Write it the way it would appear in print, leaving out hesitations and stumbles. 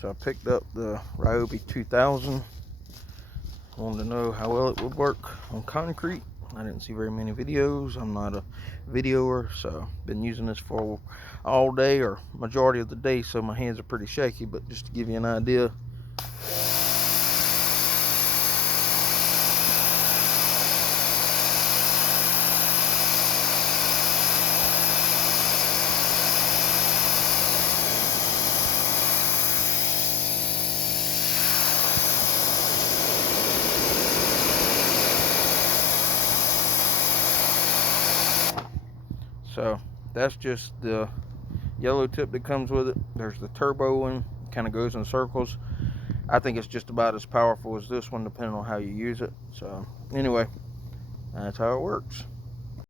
So I picked up the RYOBI 2000. Wanted to know how well it would work on concrete. I didn't see very many videos. I'm not a videoer, so been using this for all day or majority of the day, so my hands are pretty shaky. But just to give you an idea, so that's just the yellow tip that comes with it. There's the turbo one, kind of goes in circles. I think it's just about as powerful as this one, depending on how you use it. So anyway, that's how it works.